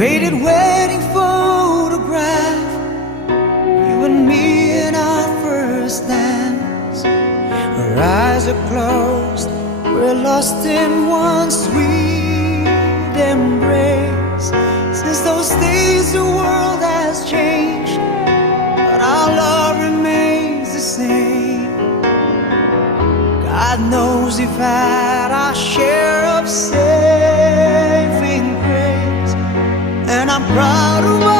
faded wedding photograph, you and me in our first dance. Our eyes are closed, we're lost in one sweet embrace. Since those days the world has changed, but our love remains the same. God knows we've had our share of saving grace, and I'm proud of